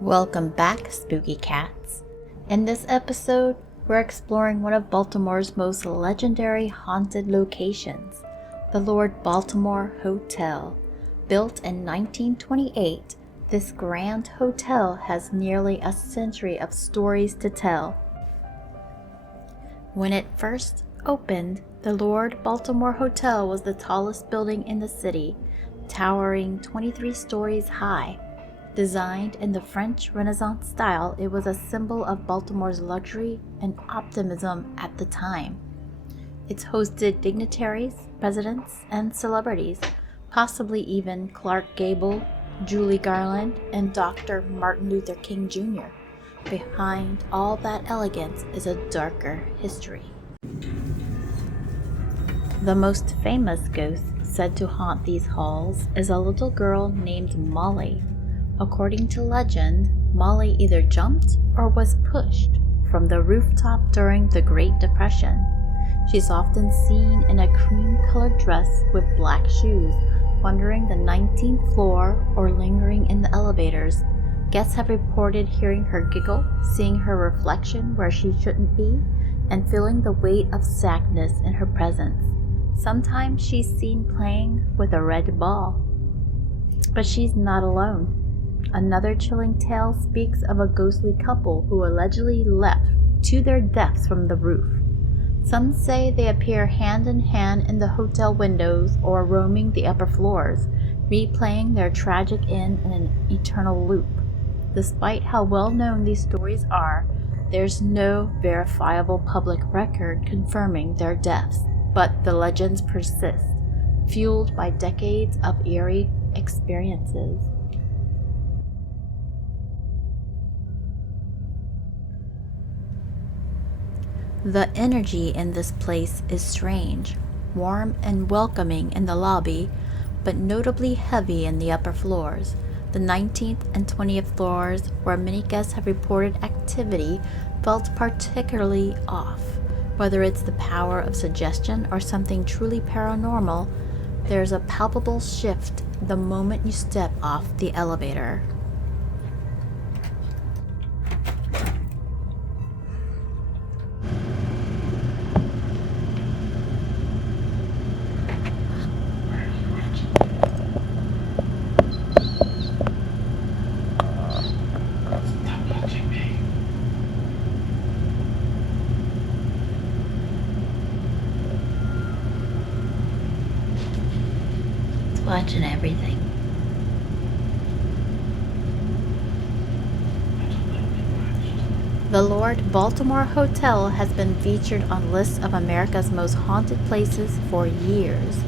Welcome back, spooky cats. In this episode, we're exploring one of Baltimore's most legendary haunted locations, the Lord Baltimore Hotel. Built in 1928, this grand hotel has nearly a century of stories to tell. When it first opened, the Lord Baltimore Hotel was the tallest building in the city, towering 23 stories high. Designed in the French Renaissance style, it was a symbol of Baltimore's luxury and optimism at the time. It's hosted dignitaries, presidents, and celebrities, possibly even Clark Gable, Judy Garland, and Dr. Martin Luther King Jr. Behind all that elegance is a darker history. The most famous ghost said to haunt these halls is a little girl named Molly. According to legend, Molly either jumped or was pushed from the rooftop during the Great Depression. She's often seen in a cream-colored dress with black shoes, wandering the 19th floor or lingering in the elevators. Guests have reported hearing her giggle, seeing her reflection where she shouldn't be, and feeling the weight of sadness in her presence. Sometimes she's seen playing with a red ball. But she's not alone. Another chilling tale speaks of a ghostly couple who allegedly leapt to their deaths from the roof. Some say they appear hand in hand in the hotel windows or roaming the upper floors, replaying their tragic end in an eternal loop. Despite how well known these stories are, there's no verifiable public record confirming their deaths, but the legends persist, fueled by decades of eerie experiences. The energy in this place is strange, warm and welcoming in the lobby, but notably heavy in the upper floors. The 19th and 20th floors, where many guests have reported activity, felt particularly off. Whether it's the power of suggestion or something truly paranormal, there's a palpable shift the moment you step off the elevator. Watching everything. The Lord Baltimore Hotel has been featured on lists of America's most haunted places for years.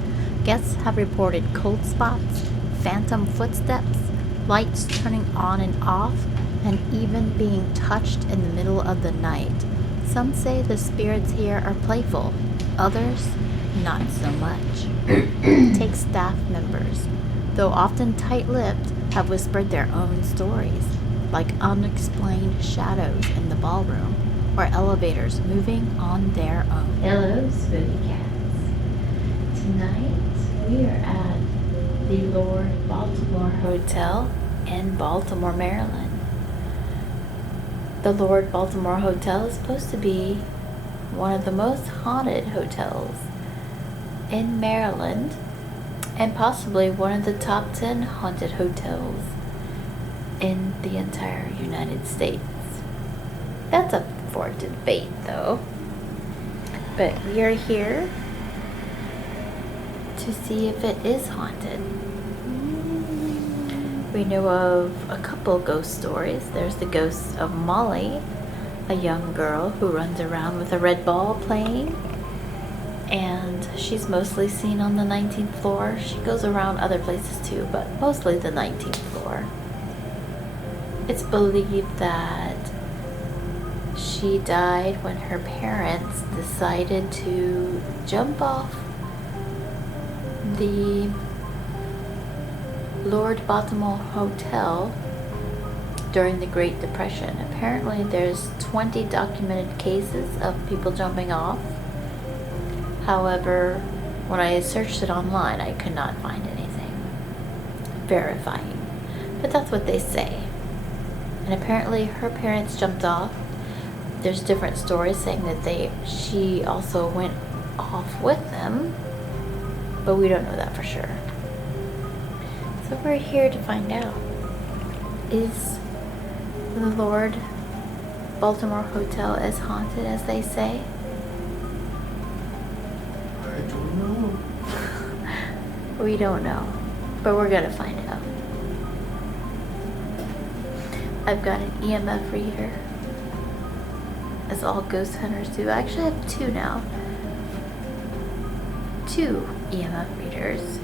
Guests have reported cold spots, phantom footsteps, lights turning on and off, and even being touched in the middle of the night. Some say the spirits here are playful, others not so much. Take staff members, though often tight-lipped, have whispered their own stories, like unexplained shadows in the ballroom or elevators moving on their own. Hello, spooky cats. Tonight we are at the Lord Baltimore Hotel in Baltimore, Maryland. The Lord Baltimore Hotel is supposed to be one of the most haunted hotels in Maryland, and possibly one of the top 10 haunted hotels in the entire United States. That's up for debate, though. But we are here to see if it is haunted. We know of a couple ghost stories. There's the ghost of Molly, a young girl who runs around with a red ball playing. And she's mostly seen on the 19th floor. She goes around other places too, but mostly the 19th floor. It's believed that she died when her parents decided to jump off the Lord Baltimore Hotel during the Great Depression. Apparently there's 20 documented cases of people jumping off. However, when I searched it online, I could not find anything verifying. But that's what they say. And apparently her parents jumped off. There's different stories saying that she also went off with them, but we don't know that for sure. So we're here to find out. Is the Lord Baltimore Hotel as haunted as they say? I don't know. We don't know, but we're gonna find out. I've got an EMF reader, as all ghost hunters do. I actually have two now. Two EMF readers.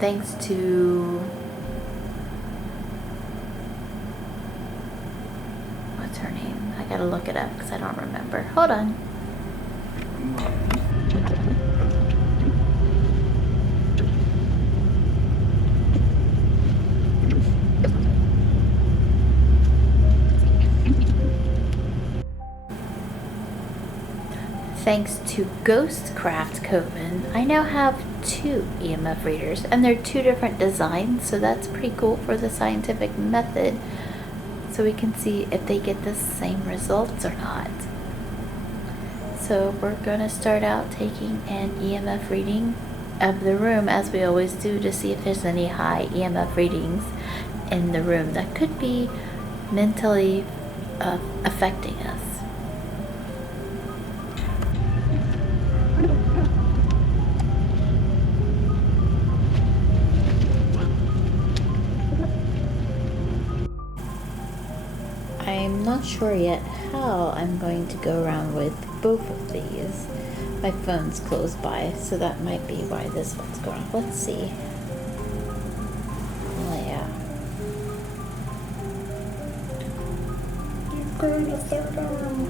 Thanks to, what's her name? I gotta look it up because I don't remember. Hold on. Thanks to Ghostcraft Coven, I now have two EMF readers, and they're two different designs, so that's pretty cool for the scientific method, so we can see if they get the same results or not. So we're going to start out taking an EMF reading of the room, as we always do, to see if there's any high EMF readings in the room that could be mentally affecting us. I'm not sure yet how I'm going to go around with both of these. My phone's close by, so that might be why this one's going off. Let's see. Oh yeah. You're going to third arm.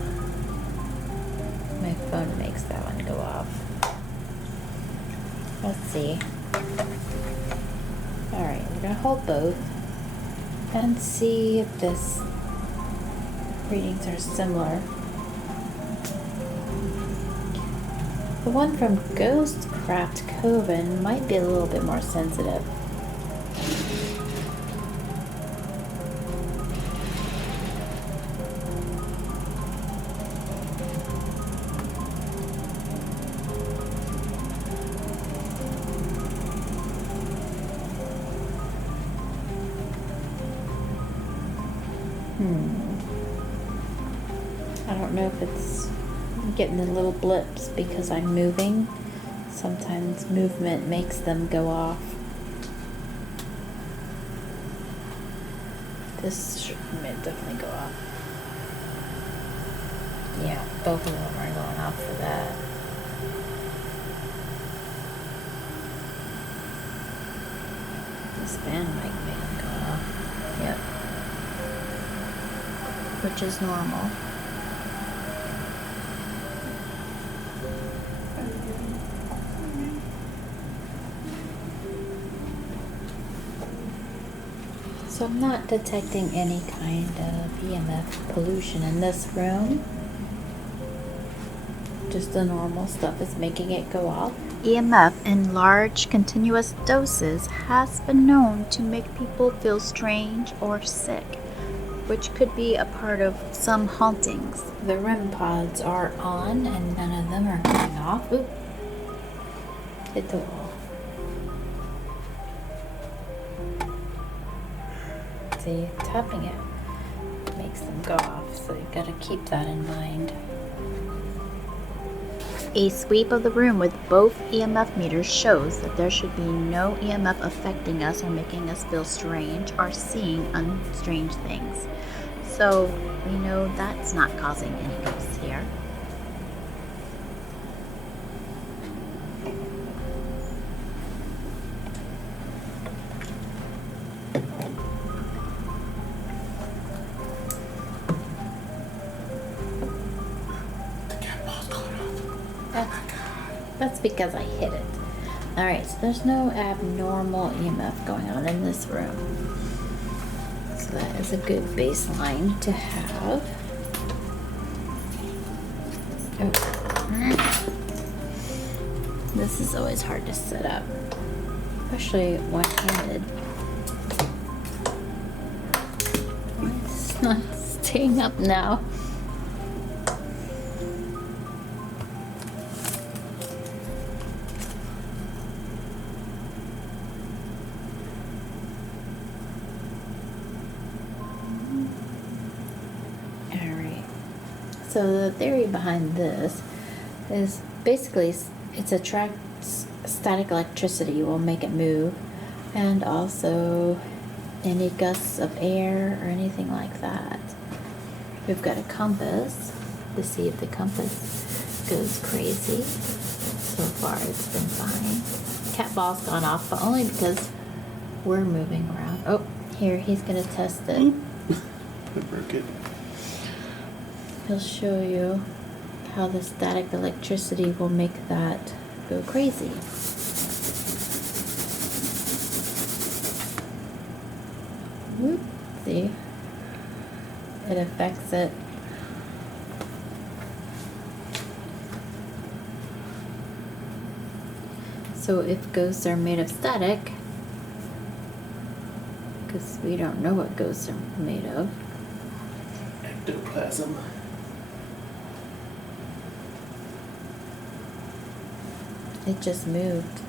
My phone makes that one go off. Let's see. Alright, we're gonna hold both and see if this readings are similar. The one from Ghostcraft Coven might be a little bit more sensitive. I don't know if it's getting the little blips because I'm moving. Sometimes movement makes them go off. This should definitely go off. Yeah, both of them are going off for that. This fan mic made them go off. Yep. Which is normal. So I'm not detecting any kind of EMF pollution in this room. Just the normal stuff is making it go off. EMF in large continuous doses has been known to make people feel strange or sick, which could be a part of some hauntings. The REM pods are on and none of them are going off. Oop. Hit the wall. See, tapping it makes them go off, so you've got to keep that in mind. A sweep of the room with both EMF meters shows that there should be no EMF affecting us or making us feel strange or seeing strange things. So we know that's not causing any ghosts here. That's because I hit it. Alright, so there's no abnormal EMF going on in this room. So that is a good baseline to have. Oh. This is always hard to set up, especially one-handed. Let's It's not staying up now. Alright. So the theory behind this is basically it attracts static electricity will make it move, and also any gusts of air or anything like that. We've got a compass to see if the compass goes crazy. So far it's been fine. Cat ball's gone off, but only because we're moving around. Oh, here, he's gonna test it. I broke it. He'll show you how the static electricity will make that go crazy. Whoop, see? It affects it. So if ghosts are made of static, because we don't know what ghosts are made of. Ectoplasm. It just moved.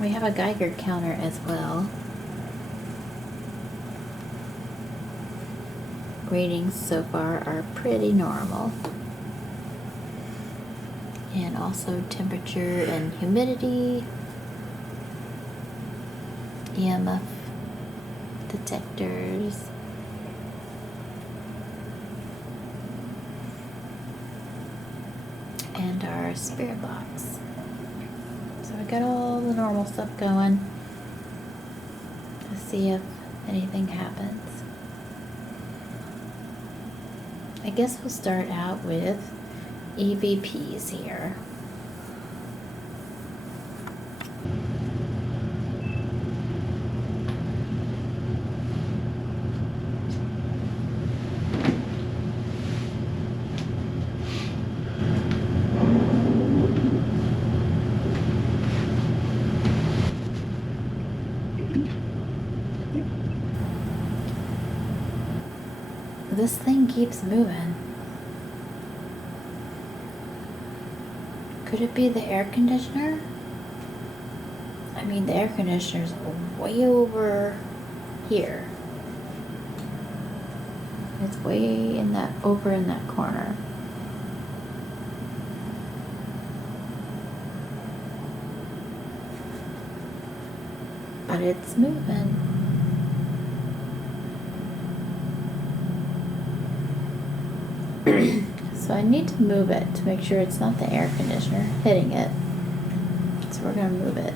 We have a Geiger counter as well. Readings so far are pretty normal. And also temperature and humidity. EMF detectors. And our spirit box. So we got all the normal stuff going to see if anything happens. I guess we'll start out with EVPs here. This thing keeps moving. Could it be the air conditioner? I mean, the air conditioner's way over here. It's way in that, over in that corner. But it's moving. So I need to move it to make sure it's not the air conditioner hitting it. So we're going to move it.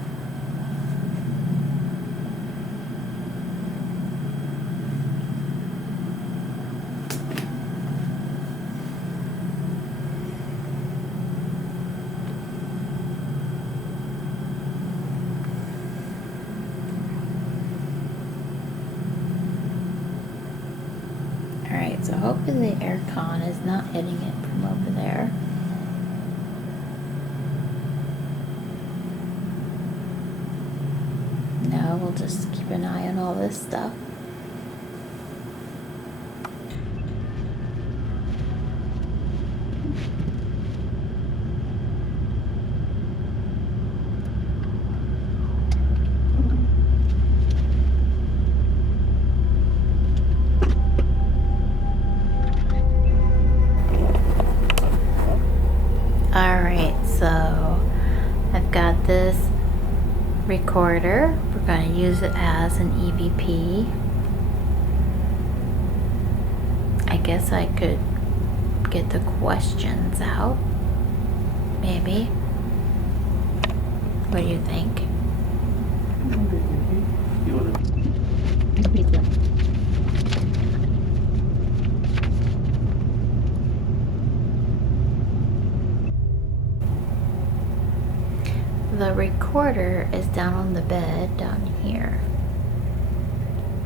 Alright, so hopefully the air con is not hitting it from over there. No, we'll just keep an eye on all this stuff. Alright, so I've got this recorder. We're going to use it as an EVP. I guess I could get the questions out. Maybe. What do you think? You want to? The recorder is down on the bed down here.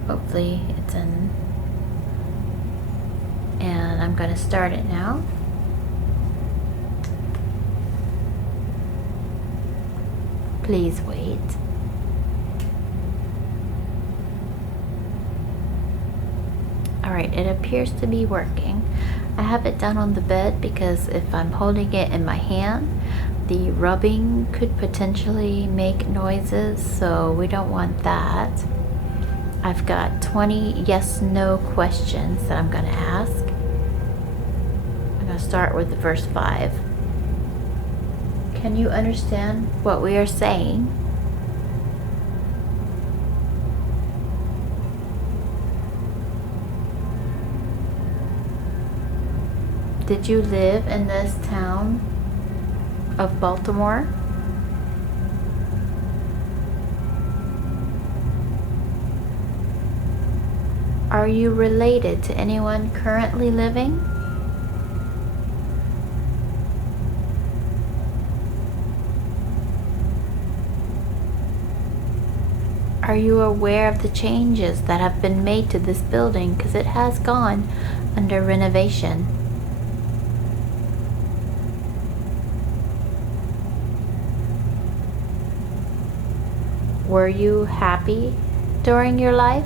Hopefully it's in. And I'm going to start it now. Please wait. Alright, it appears to be working. I have it down on the bed because if I'm holding it in my hand, the rubbing could potentially make noises, so we don't want that. I've got 20 yes/no questions that I'm going to ask. I'm going to start with the first 5. Can you understand what we are saying? Did you live in this town of Baltimore? Are you related to anyone currently living? Are you aware of the changes that have been made to this building because it has gone under renovation? Were you happy during your life?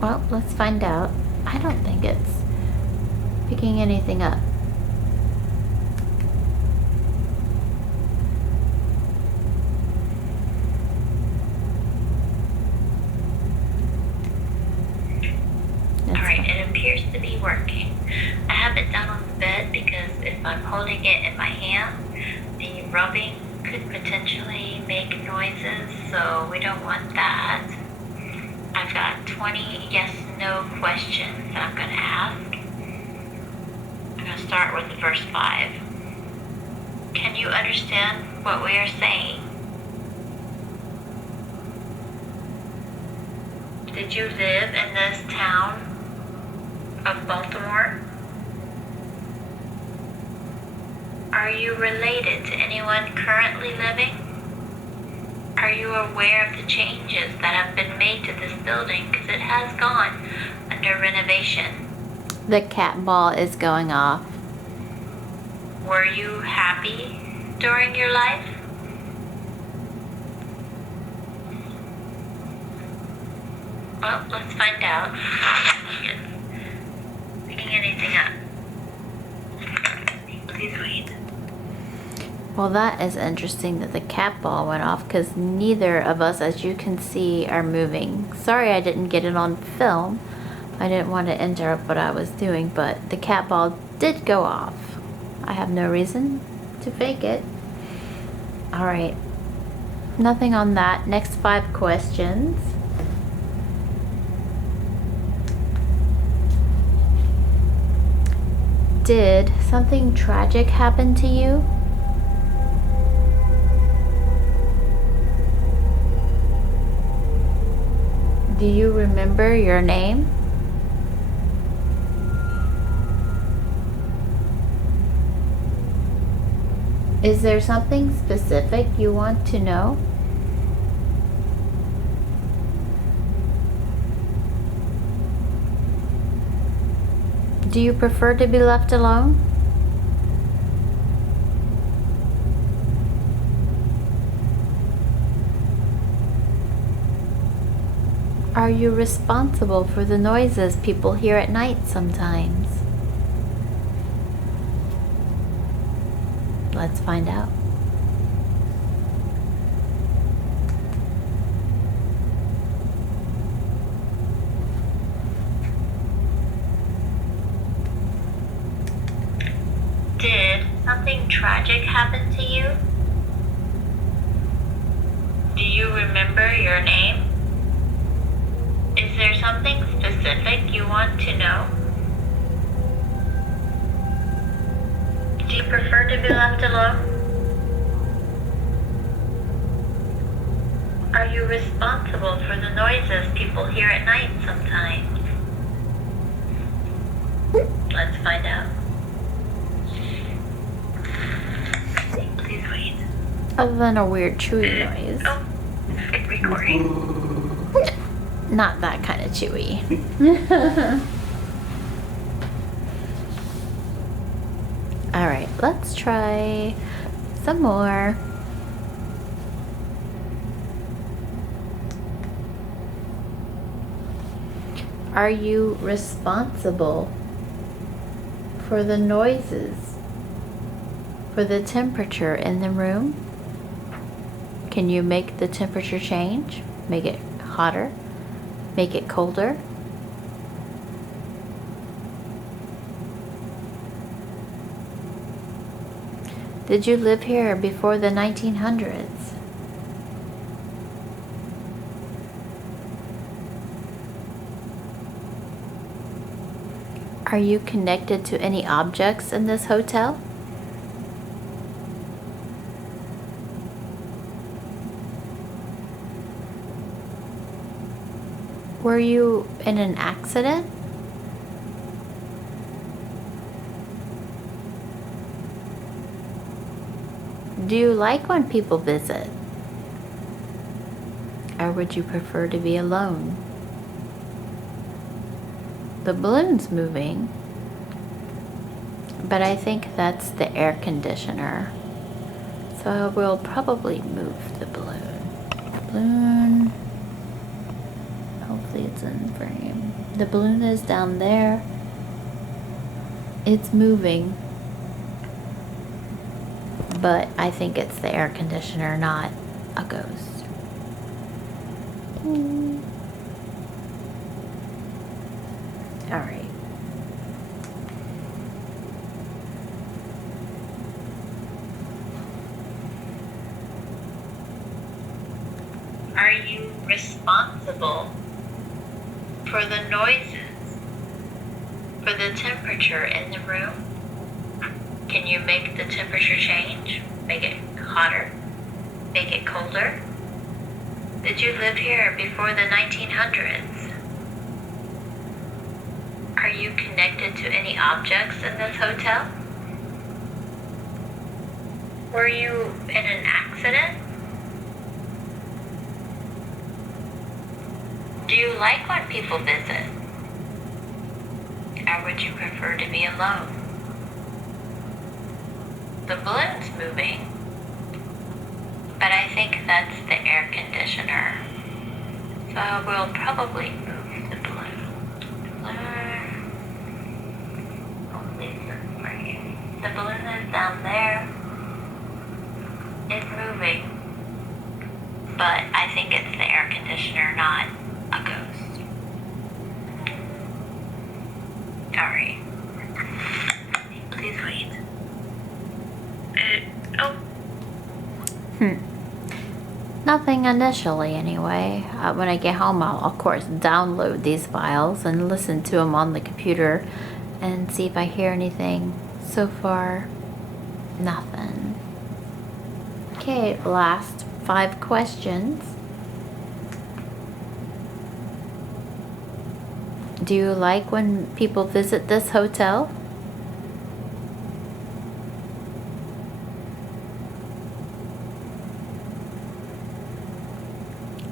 Well, let's find out. I don't think it's picking anything up. Alright, it appears to be working. I have it down on the bed because if I'm holding it in my hand, the rubbing could potentially make noises, so we don't want that. I've got 20 yes/no questions that I'm going to ask. I'm going to start with the first 5. Can you understand what we are saying? Did you live in this town of Baltimore? Are you related to anyone currently living? Are you aware of the changes that have been made to this building because it has gone under renovation? The cat ball is going off. Were you happy during your life? Well, let's find out. Picking anything up. Please wait. Well, that is interesting that the cat ball went off because neither of us, as you can see, are moving. Sorry I didn't get it on film. I didn't want to interrupt what I was doing, but the cat ball did go off. I have no reason to fake it. Alright. Nothing on that. Next 5 questions. Did something tragic happen to you? Do you remember your name? Is there something specific you want to know? Do you prefer to be left alone? Are you responsible for the noises people hear at night sometimes? Let's find out. Did something tragic happen to you? Do you remember your name? Is there something specific you want to know? Do you prefer to be left alone? Are you responsible for the noises people hear at night sometimes? Let's find out. Please wait. Other than a weird chewy noise. Oh, it's recording. Not that kind of chewy. Alright, let's try some more. Are you responsible for the noises, for the temperature in the room? Can you make the temperature change? Make it hotter? Make it colder? Did you live here before the 1900s? Are you connected to any objects in this hotel? Were you in an accident? Do you like when people visit? Or would you prefer to be alone? The balloon's moving, but I think that's the air conditioner. So I will probably move the balloon. Balloon. Hopefully it's in frame. The balloon is down there. It's moving, but I think it's the air conditioner, not a ghost. All right. Are you responsible for the noises, for the temperature in the room? Can you make the temperature change? Make it hotter? Make it colder? Did you live here before the 1900s? Are you connected to any objects in this hotel? Were you in an accident? Do you like when people visit? Or would you prefer to be alone? The balloon's moving, but I think that's the air conditioner. So we'll probably move the balloon. The balloon is down there. It's moving, but I think it's the air conditioner, not a ghost. Alright. Please wait. Nothing initially, anyway. When I get home, I'll, of course, download these files and listen to them on the computer and see if I hear anything. So far, nothing. Okay, last 5 questions. Do you like when people visit this hotel?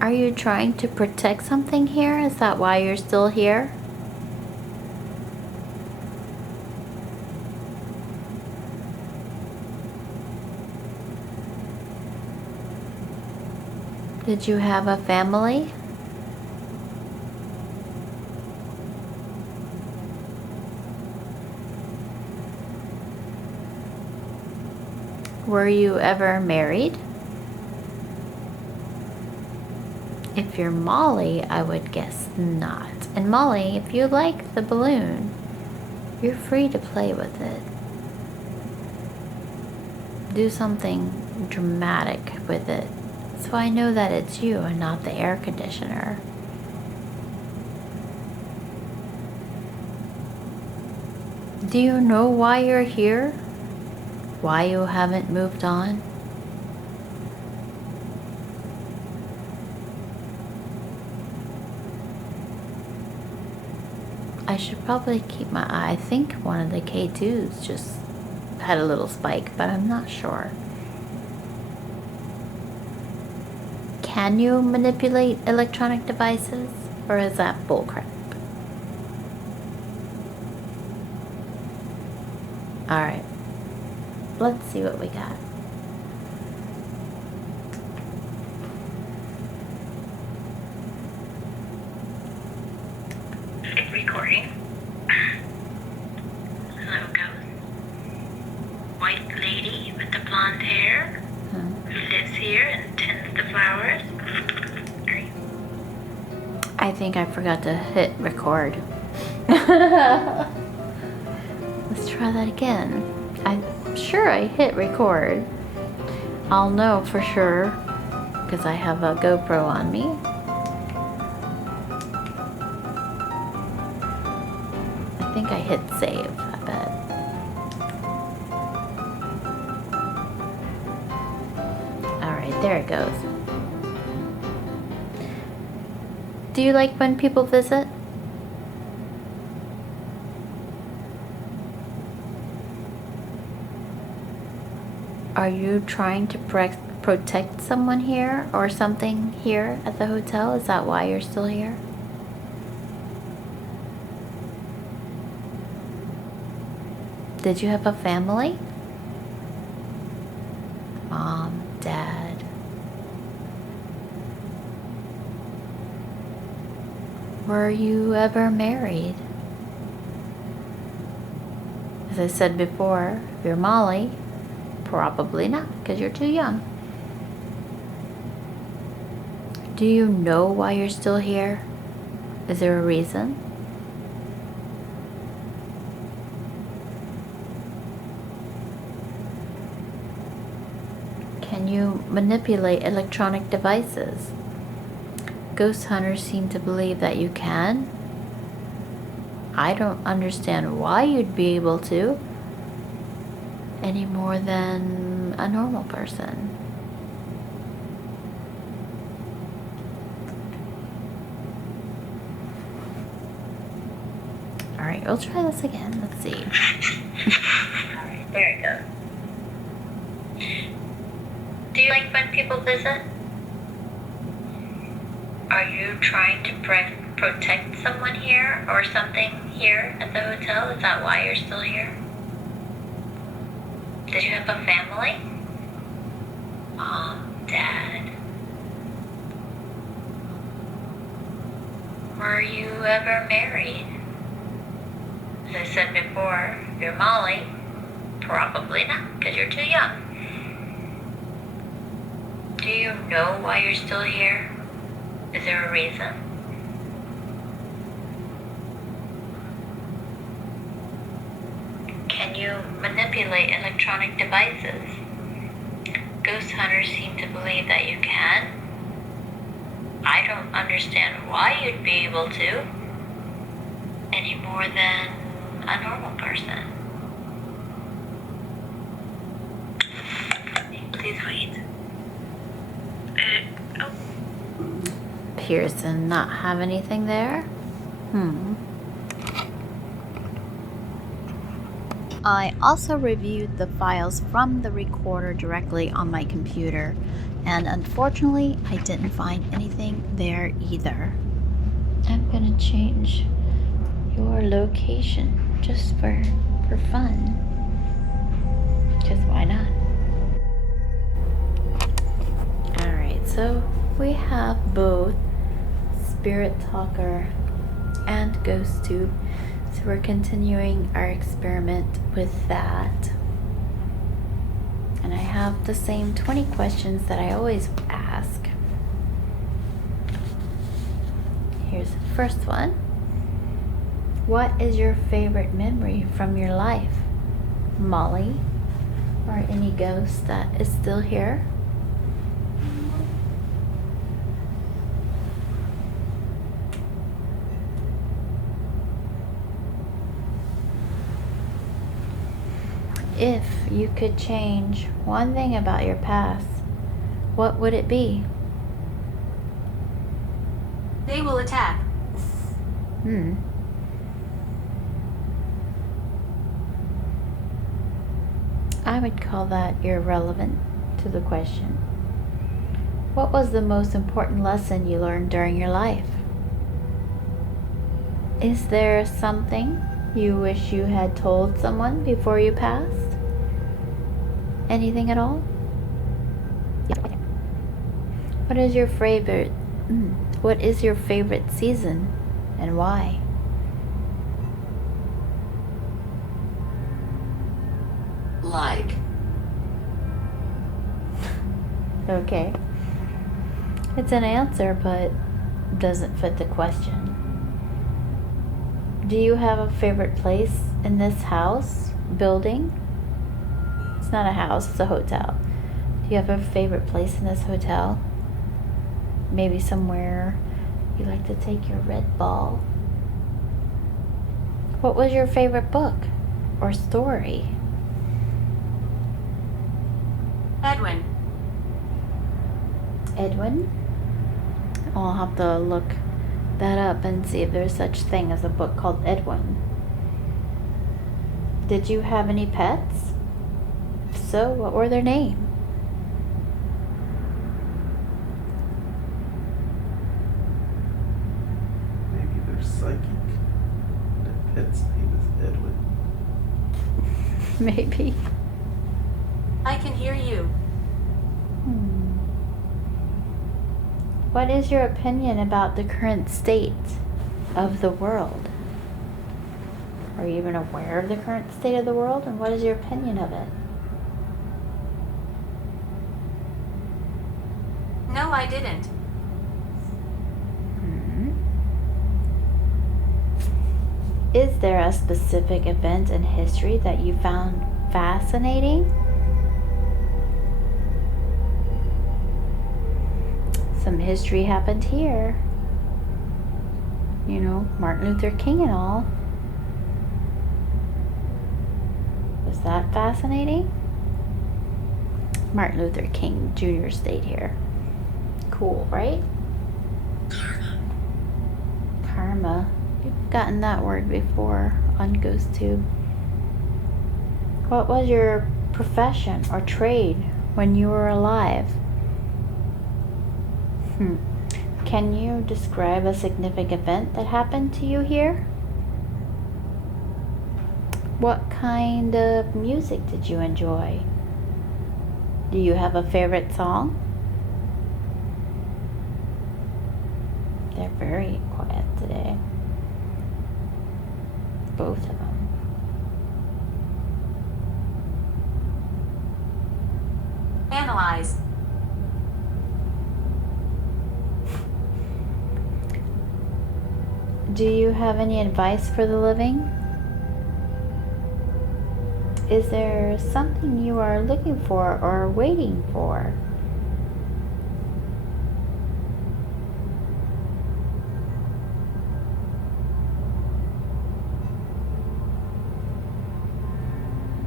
Are you trying to protect something here? Is that why you're still here? Did you have a family? Were you ever married? If you're Molly, I would guess not. And Molly, if you like the balloon, you're free to play with it. Do something dramatic with it, so I know that it's you and not the air conditioner. Do you know why you're here? Why you haven't moved on? I should probably keep my eye. I think one of the K2s just had a little spike, but I'm not sure. Can you manipulate electronic devices, or is that bullcrap? Alright, let's see what we got. white lady with the blonde hair who lives here and tends the flowers? Are you? I think I forgot to hit record. Let's try that again. I'm sure I hit record. I'll know for sure because I have a GoPro on me. I think I hit save, I bet. Alright, there it goes. Do you like when people visit? Are you trying to protect someone here or something here at the hotel? Is that why you're still here? Did you have a family? Mom, dad? Were you ever married? As I said before, if you're Molly, probably not, because you're too young. Do you know why you're still here? Is there a reason? Can you manipulate electronic devices? Ghost hunters seem to believe that you can. I don't understand why you'd be able to, any more than a normal person. Alright, we'll try this again. Let's see. Alright, there it goes. Do you like when people visit? Are you trying to protect someone here or something here at the hotel? Is that why you're still here? Did you have a family? Mom, dad? Were you ever married? As I said before, if you're Molly, probably not, because you're too young. Do you know why you're still here? Is there a reason? Can you manipulate electronic devices? Ghost hunters seem to believe that you can. I don't understand why you'd be able to, any more than a normal person. Please wait. Oh. Pearson not have anything there? I also reviewed the files from the recorder directly on my computer, and unfortunately I didn't find anything there either. I'm gonna change your location just for fun. Because why not? Alright, so we have both Spirit Talker and Ghost Tube. So we're continuing our experiment with that. And I have the same 20 questions that I always ask. Here's the first one. What is your favorite memory from your life? Molly, or any ghost that is still here? If you could change one thing about your past, what would it be? They will attack. I would call that irrelevant to the question. What was the most important lesson you learned during your life? Is there something you wish you had told someone before you passed? Anything at all? What is your favorite season and why? like. Okay. It's an answer, but doesn't fit the question. Do you have a favorite place in this house, building? It's not a house, it's a hotel. Do you have a favorite place in this hotel? Maybe somewhere you like to take your red ball? What was your favorite book or story? Edwin. Edwin? I'll have to look that up and see if there's such thing as a book called Edwin. Did you have any pets? If so, what were their names? Maybe they're psychic. Their pet's name is Edwin. Maybe. I can hear you. What is your opinion about the current state of the world? Are you even aware of the current state of the world, and what is your opinion of it? No, I didn't. Is there a specific event in history that you found fascinating? Some history happened here. You know, Martin Luther King and all. Was that fascinating? Martin Luther King Jr. stayed here. Cool, right? Karma. You've gotten that word before on GhostTube. What was your profession or trade when you were alive? Can you describe a significant event that happened to you here? What kind of music did you enjoy? Do you have a favorite song? They're very quiet today. Both of them. Analyze. Do you have any advice for the living? Is there something you are looking for or waiting for?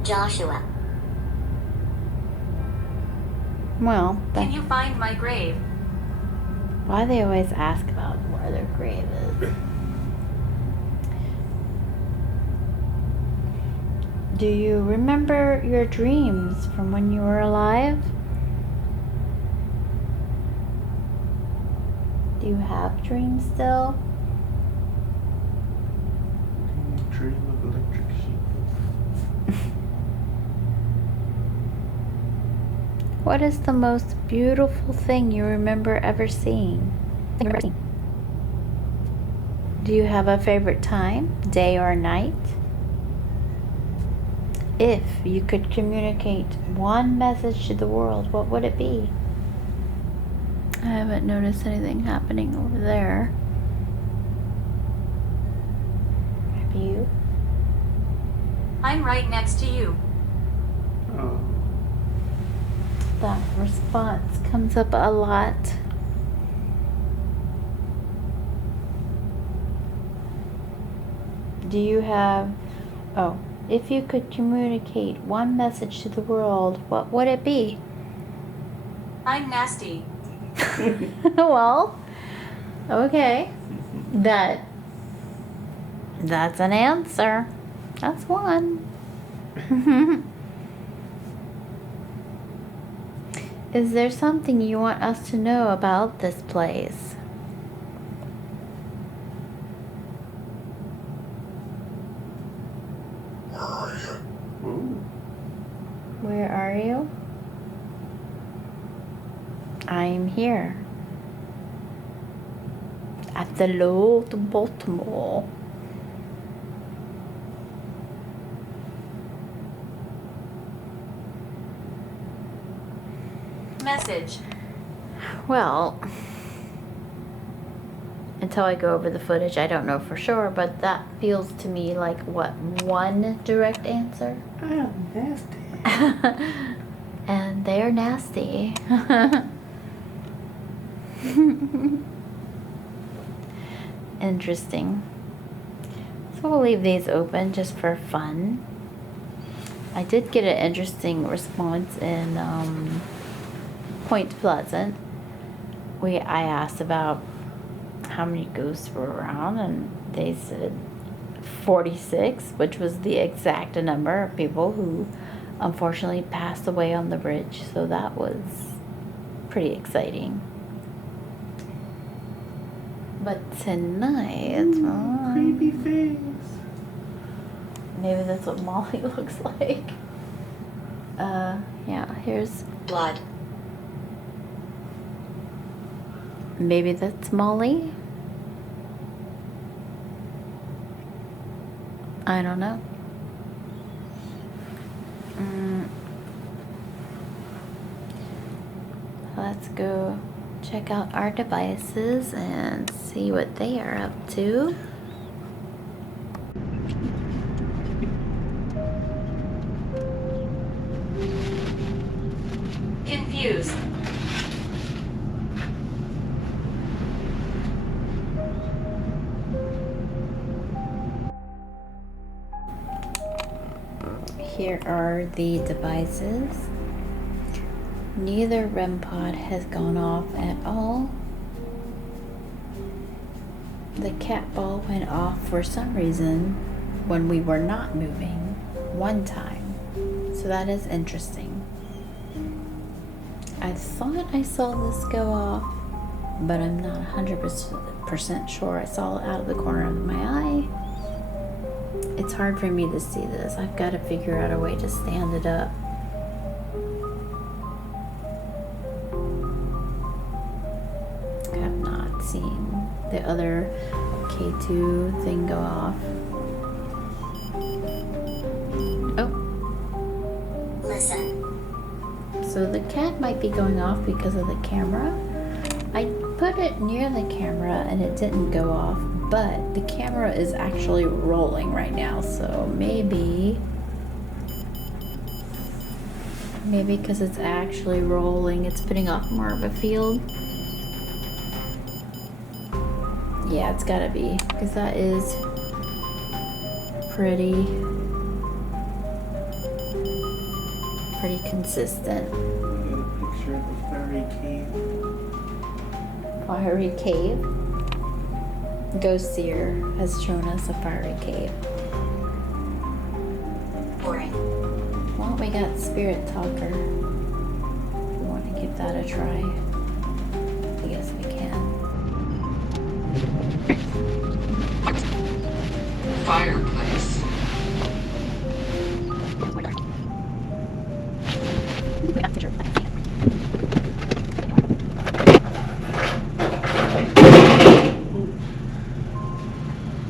Joshua. Well, Can you find my grave? why they always ask about where their grave is. Do you remember your dreams from when you were alive? Do you have dreams still? Do you dream of electric sheep? What is the most beautiful thing you remember ever seeing? Do you have a favorite time, day or night? If you could communicate one message to the world, what would it be? I haven't noticed anything happening over there. Have you? I'm right next to you. Oh, That response comes up a lot. Do you have... Oh. If you could communicate one message to the world, what would it be? I'm nasty. Well, okay. That's an answer. That's one. Is there something you want us to know about this place? ooh. Where are you? I am here. At the Lord Baltimore. message. Well, until I go over the footage, I don't know for sure, but that feels to me like what, one direct answer? Oh, nasty. And they're nasty. Interesting. So we'll leave these open just for fun. I did get an interesting response in Point Pleasant. I asked about how many ghosts were around, and they said 46, which was the exact number of people who unfortunately passed away on the bridge. So that was pretty exciting. But tonight, Creepy face. maybe that's what Molly looks like. Yeah, here's, Blood. maybe that's Molly. I don't know. Let's go check out our devices and see what they are up to. Confused. Here are the devices. Neither REM pod has gone off at all. The cat ball went off for some reason when we were not moving one time. So that is interesting. I thought I saw this go off, but I'm not 100% sure. I saw it out of the corner of my eye. It's hard for me to see this. I've got to figure out a way to stand it up. I have not seen the other K2 thing go off. Oh, Listen. so the cat might be going off because of the camera. I put it near the camera and it didn't go off, but the camera is actually rolling right now, so maybe because it's actually rolling, it's putting off more of a field. Yeah, it's gotta be, because that is pretty consistent. We got a picture of the fiery cave. Fiery cave. Ghost Seer has shown us a fiery cave. Boring. Well, we got Spirit Talker. We want to give that a try. I guess we can. Fireplace.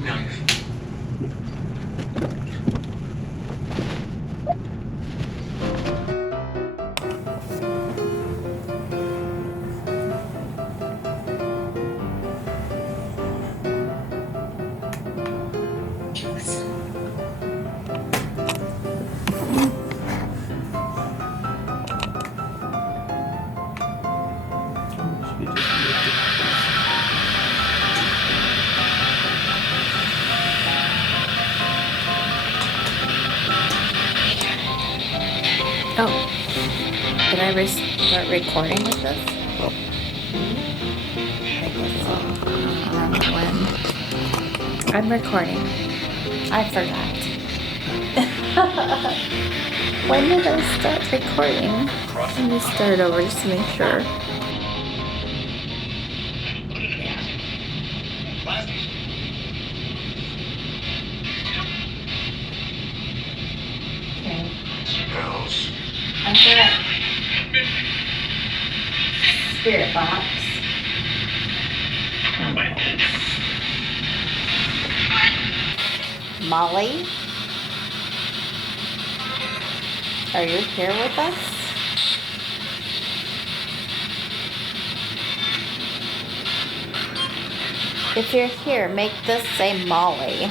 Knife. Should be just Oh, did I start recording with this? I guess so. I don't know when. I'm recording. I forgot. When did I start recording? Let me start over just to make sure. Okay. Spells. I'm got Spirit Box. Molly? Are you here with us? If you're here, make this say Molly.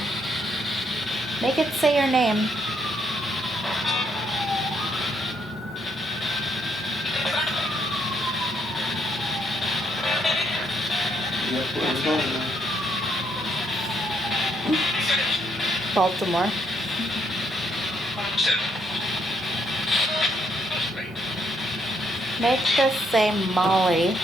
Make it say your name. Yep, we're going now. Baltimore. Make this say Molly.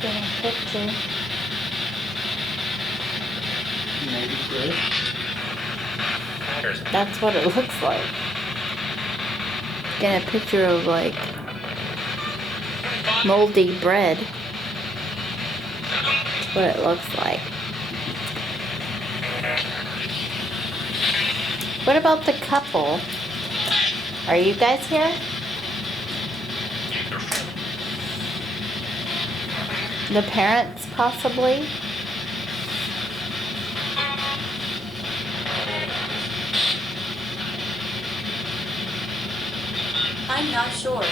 Get a picture. Maybe good. That's what it looks like. Get a picture of like moldy bread. That's what it looks like. What about the couple? Are you guys here? The parents, possibly? I'm not sure.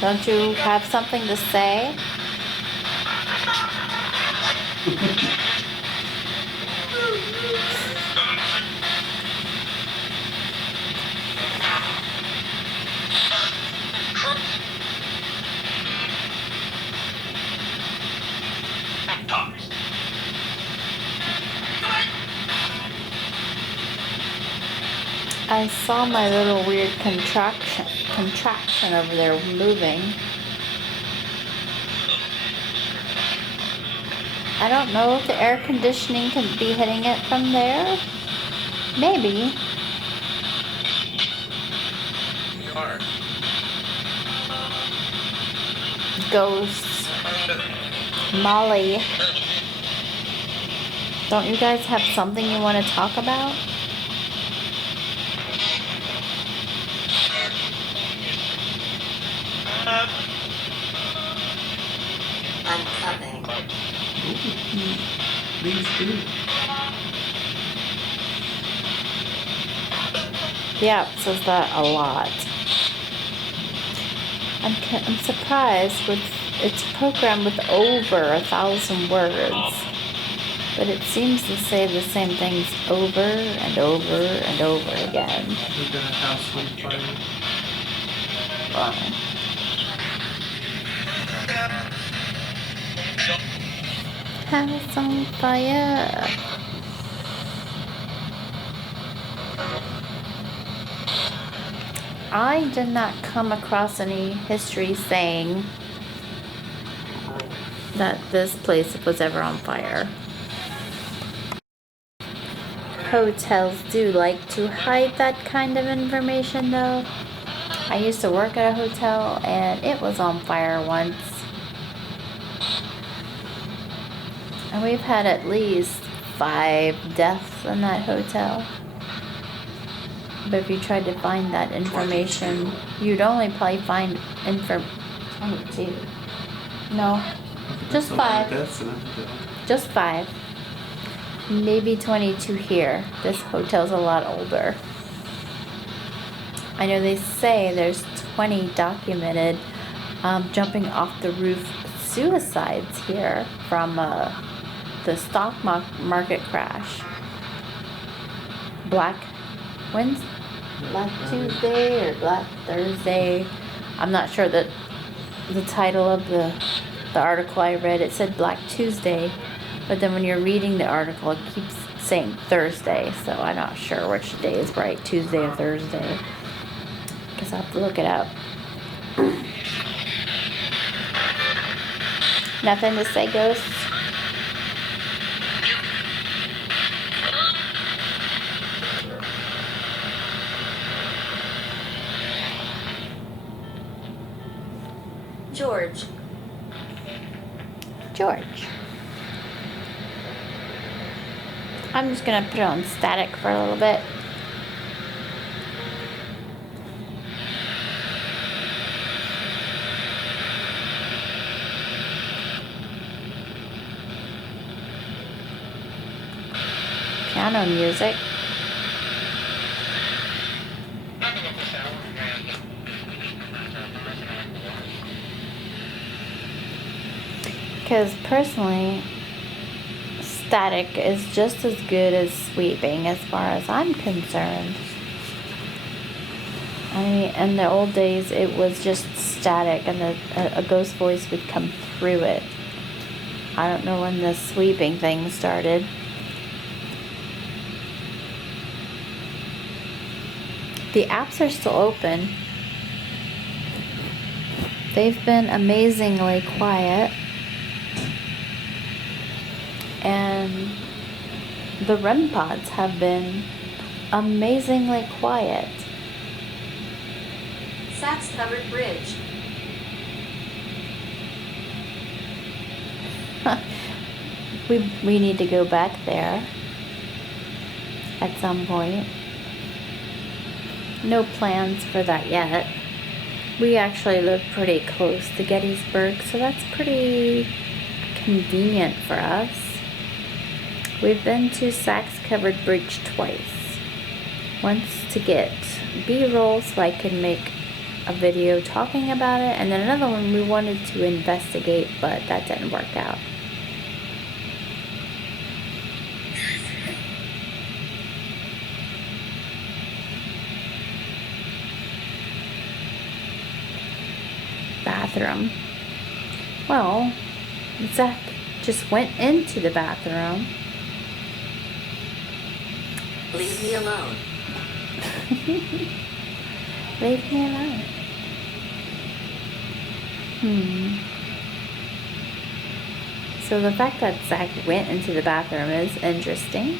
Don't you have something to say? I saw my little weird contraction over there moving. I don't know if the air conditioning can be hitting it from there. Maybe. Ghosts. Molly. Don't you guys have something you want to talk about? I'm coming. Please do. Yeah, it says that a lot. I'm surprised with it's programmed with over 1,000 words, but it seems to say the same things over and over and over again. We're gonna house on fire. Wow. House on fire. I did not come across any history saying that this place was ever on fire. Hotels do like to hide that kind of information though. I used to work at a hotel and it was on fire once. And we've had at least 5 deaths in that hotel. But if you tried to find that information, you'd only probably find 22. No, just 5. That's enough. Just 5. Maybe 22 here. This hotel's a lot older. I know they say there's 20 documented jumping off the roof suicides here from the stock market crash. Black Tuesday or Black Thursday. I'm not sure that the title of the article I read, it said Black Tuesday, but then when you're reading the article it keeps saying Thursday, so I'm not sure which day is right, Tuesday or Thursday. Guess I'll have to look it up. Nothing to say, ghosts? George. George. I'm just gonna put on static for a little bit. Piano music. Because personally, static is just as good as sweeping as far as I'm concerned. I mean, in the old days, it was just static and a ghost voice would come through it. I don't know when the sweeping thing started. The apps are still open. They've been amazingly quiet. And the REM pods have been amazingly quiet. Sachs covered bridge. We need to go back there at some point. No plans for that yet. We actually live pretty close to Gettysburg, so that's pretty convenient for us. We've been to Sachs Covered Bridge twice. Once to get B-roll so I could make a video talking about it, and then another one we wanted to investigate, but that didn't work out. Bathroom. Well, Zach just went into the bathroom. Leave me alone. Leave me alone. So the fact that Zach went into the bathroom is interesting.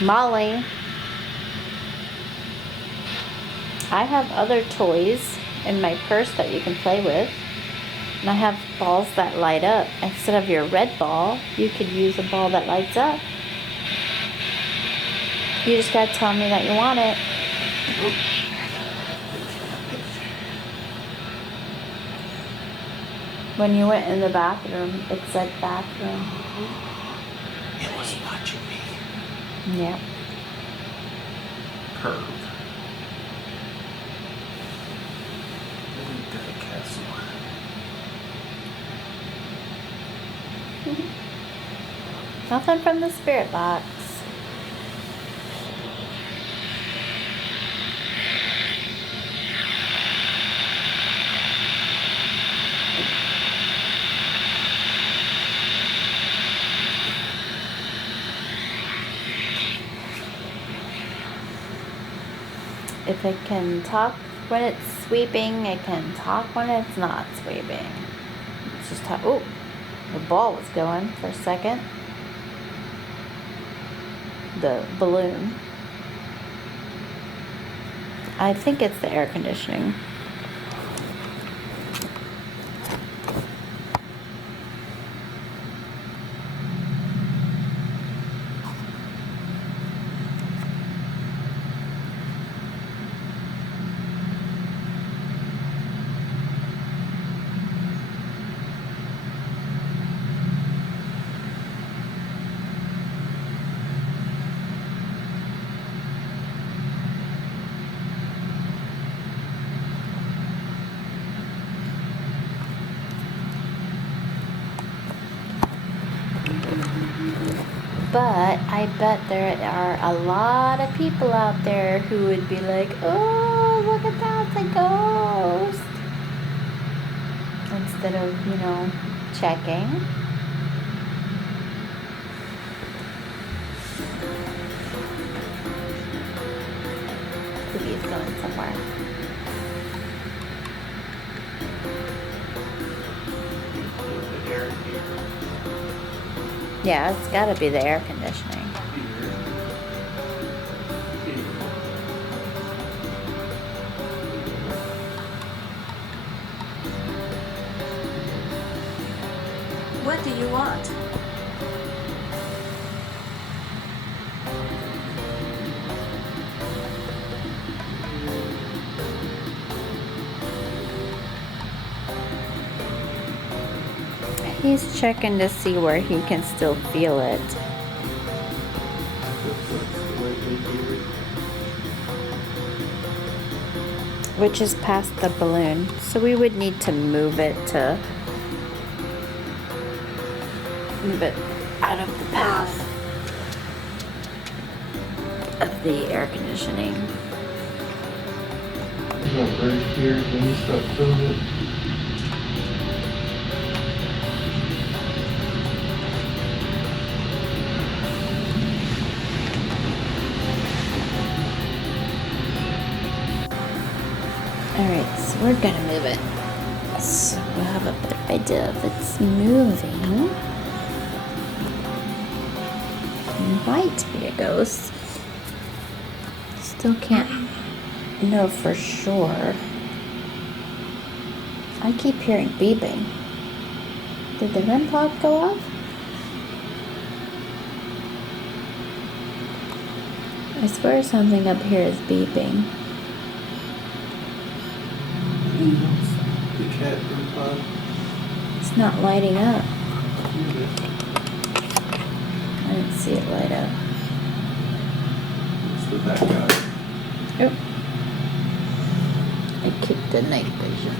Molly. I have other toys in my purse that you can play with. And I have balls that light up. Instead of your red ball, you could use a ball that lights up. You just gotta tell me that you want it. When you went in the bathroom, it said bathroom. It was watching me. Yeah. Curve. We've got a castle. Nothing from the spirit box. If it can talk when it's sweeping, it can talk when it's not sweeping. It's just how, oh, the ball was going for a second. The balloon. I think it's the air conditioning. But I bet there are a lot of people out there who would be like, oh, look at that, it's a ghost. Instead of, checking. Maybe it's going somewhere. Yeah, it's gotta be the air conditioning. He's checking to see where he can still feel it. Which is past the balloon. So we would need to move it out of the path of the air conditioning. About right here, then you start feeling it. Alright, so we're gonna move it. So we'll have a better idea if it's moving. It might be a ghost. Still can't know for sure. I keep hearing beeping. Did the REM pod go off? I swear something up here is beeping. The cat REM pod. It's not lighting up. Here it is. I didn't see it light up. It's the back guy. Oh. I kicked the night vision.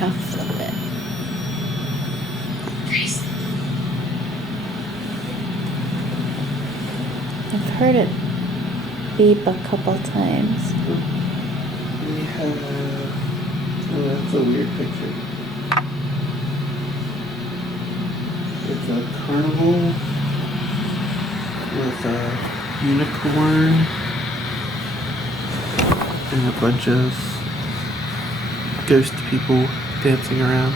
I'll flip it. I've heard it beep a couple times. We have. Oh, that's a weird picture. It's a carnival with a unicorn and a bunch of ghost people dancing around.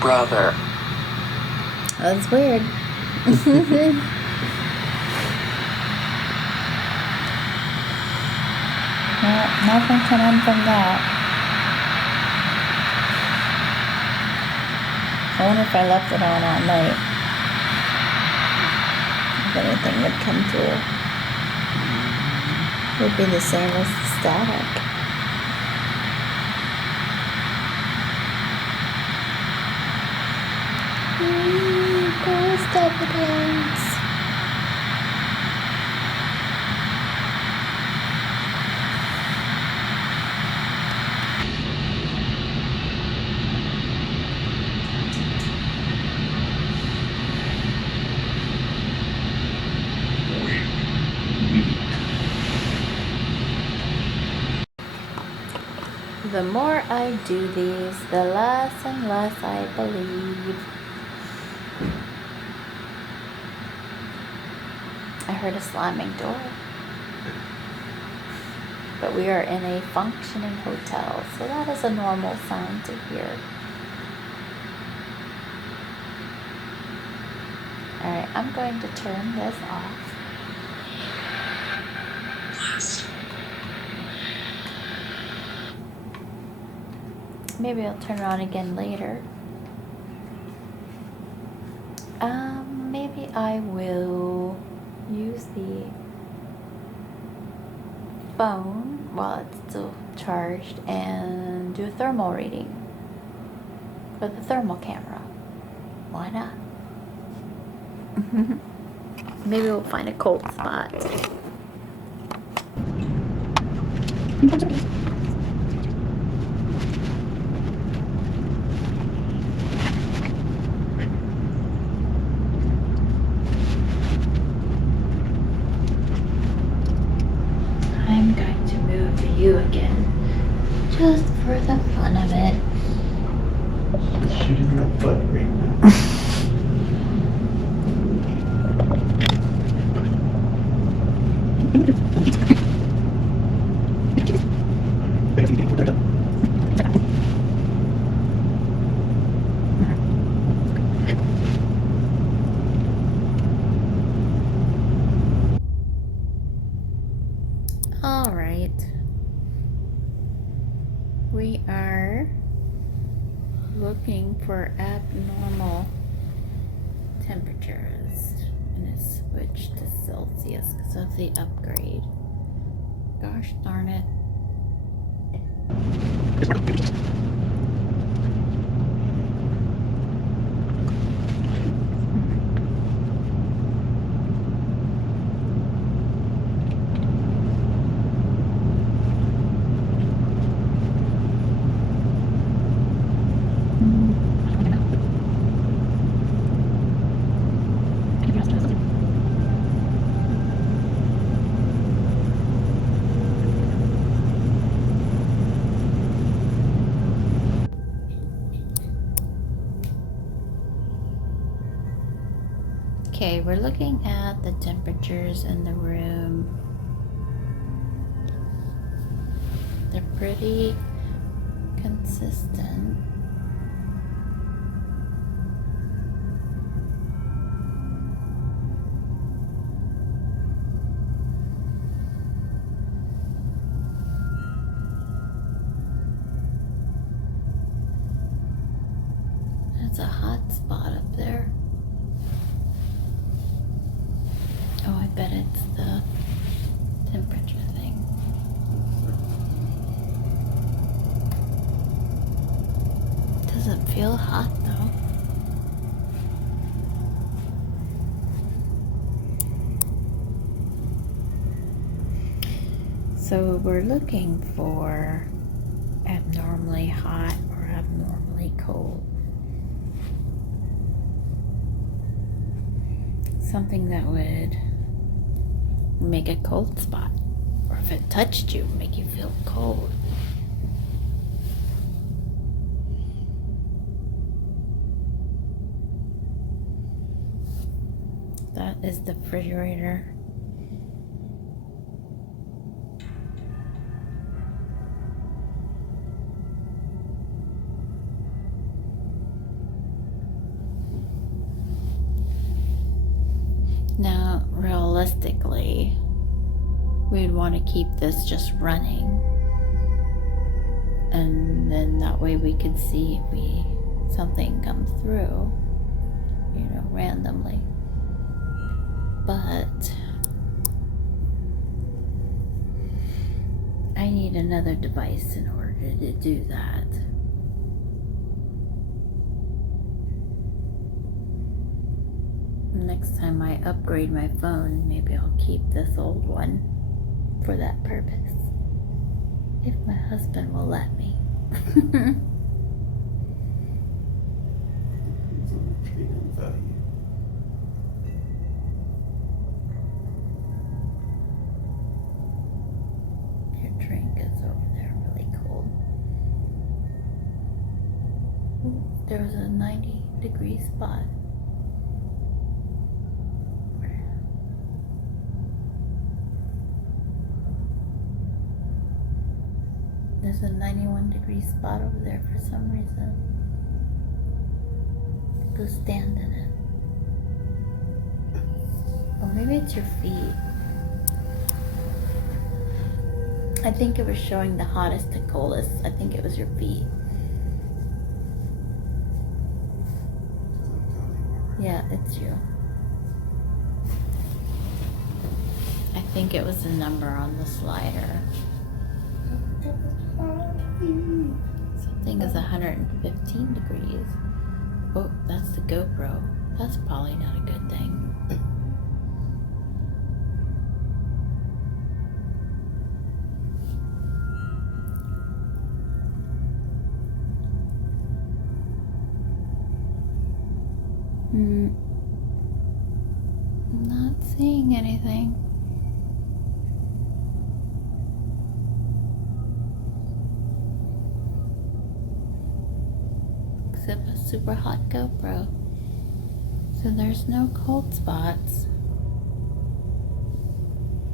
Brother. That's weird. Well, nothing can end from that. I wonder if I left it on all night. If anything would come through. It would be the same as the static. Ghost evidence. The more I do these, the less and less I believe. I heard a slamming door. But we are in a functioning hotel, so that is a normal sound to hear. Alright, I'm going to turn this off. Maybe I'll turn it on again later. Maybe I will use the phone while it's still charged and do a thermal reading with a thermal camera. Why not? Maybe we'll find a cold spot. I'm going to move the U again, just for the fun of it. Shooting my butt right now. All right. We are looking for abnormal temperatures And it switched to Celsius because of the upgrade. Gosh darn it. Okay, we're looking at the temperatures in the room. They're pretty consistent. There's a hot spot up there. Oh, I bet it's the temperature thing. Doesn't feel hot though. So we're looking for abnormally hot or abnormally cold. Something that would make a cold spot, or if it touched you, make you feel cold. That is the refrigerator. Now, realistically, we'd want to keep this just running, and then that way we could see if something comes through, randomly. But I need another device in order to do that. Next time I upgrade my phone, maybe I'll keep this old one for that purpose. If my husband will let me. Depends on the trade-in value. Your drink is over there really cold. Ooh, there was a 90-degree spot. There's a 91-degree spot over there for some reason. Go stand in it. Or maybe it's your feet. I think it was showing the hottest to coldest. I think it was your feet. Yeah, it's you. I think it was the number on the slider. Something is 115 degrees. Oh, that's the GoPro. That's probably not a good thing. I'm not seeing anything. Except a super hot GoPro. So there's no cold spots.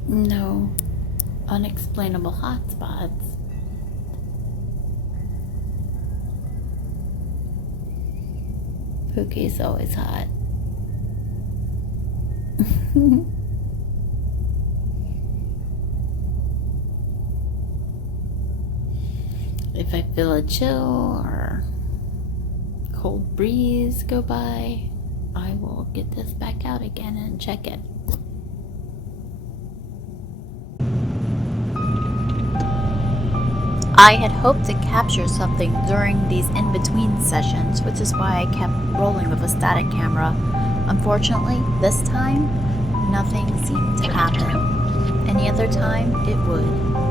No unexplainable hot spots. Pookie's always hot. If I feel a chill or cold breeze go by, I will get this back out again and check it. I had hoped to capture something during these in-between sessions, which is why I kept rolling with a static camera. Unfortunately, this time, nothing seemed to happen. Any other time, it would.